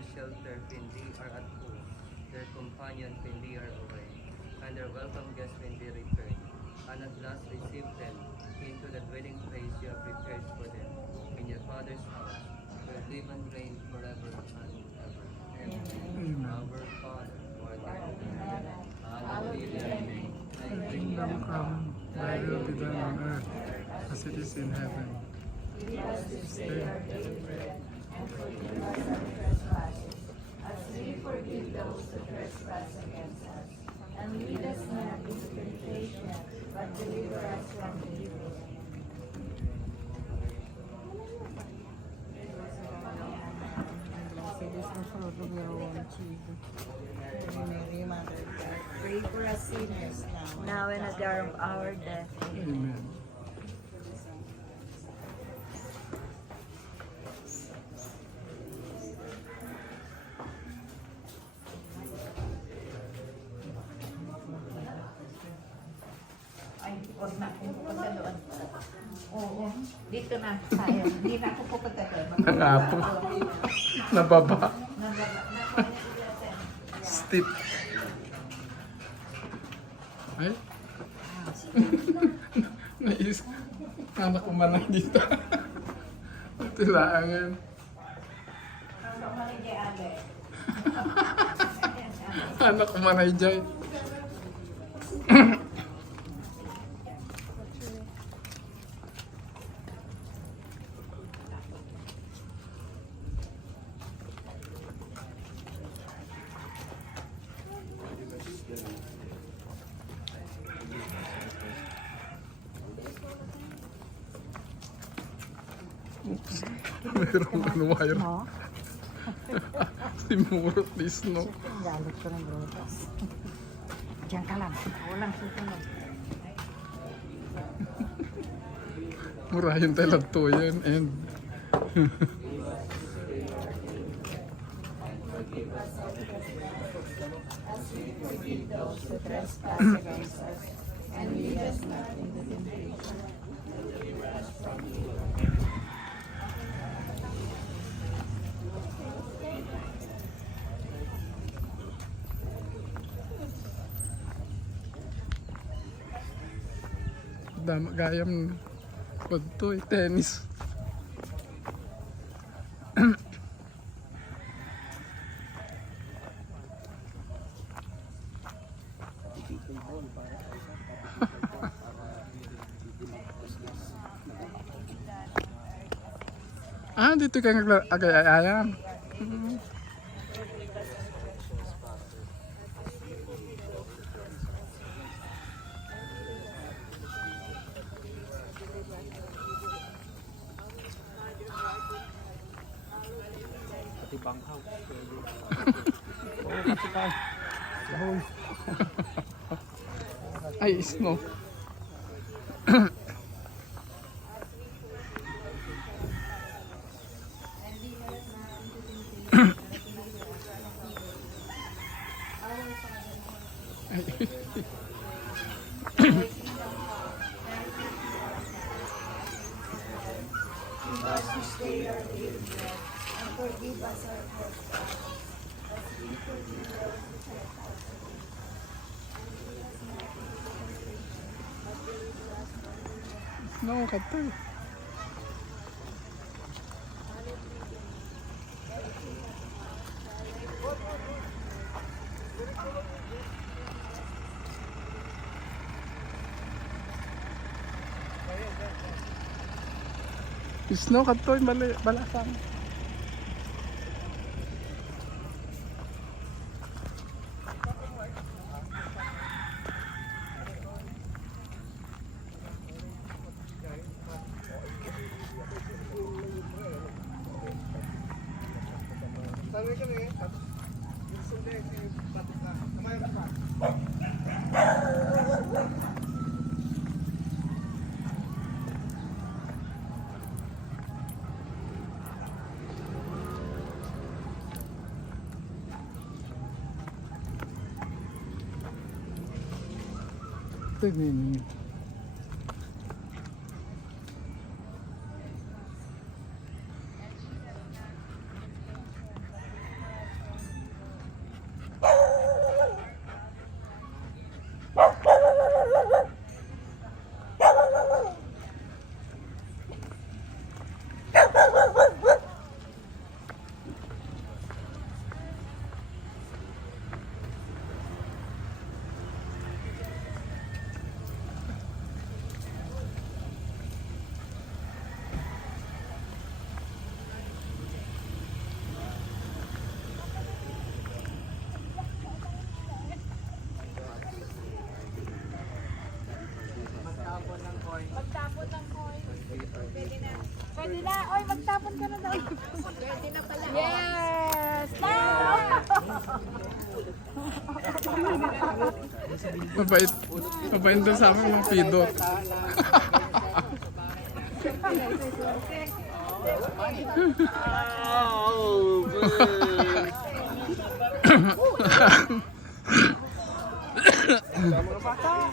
their shelter when they are at home, their companion when they are away, and their welcome guests when they return. And at last receive them into the dwelling place you have prepared for them in your Father's house, where live and reign forever and ever. Amen. Our Father, who art in heaven, hallowed be thy name. Thy Kingdom come, thy will be done on earth as it is in heaven. Give us this day our daily bread, and forgive us our trespasses, as we forgive those who trespass against us. And lead us not into temptation, but deliver us from evil. Mary, Mother of God, pray for us sinners Now and at the hour of our death. Amen. Ay, huwag na akong pupunta doon. Oo, dito na tayo. Hindi na ako pupunta doon. Nangapo. Nababa. Steep. Ay? Nais. Anak ko man lang dito. Tilaangan. Anak ko man ay jay. Oops. Mayroong wire. Si Murot Disno. Galit ko ng brotas. Diyan ka lang. Walang susunod. Murahin tayo lagtuyan and As we forgive those who trespass against us, and lead us not into temptation, but deliver us from evil. dama gayam pagtoy tennis. Ah, dito ka nag-agay-ayam. Pati bangkaw. Ay, snow. Give us this day our daily bread, and forgive us our trespasses, as we forgive those who trespass against us. And lead us not into temptation, but deliver us from evil. Snow katay. Snow katoy mali balasang. Tingin. Yes! Mabait. Mabait doon sa akin mga pidot. Mga bata.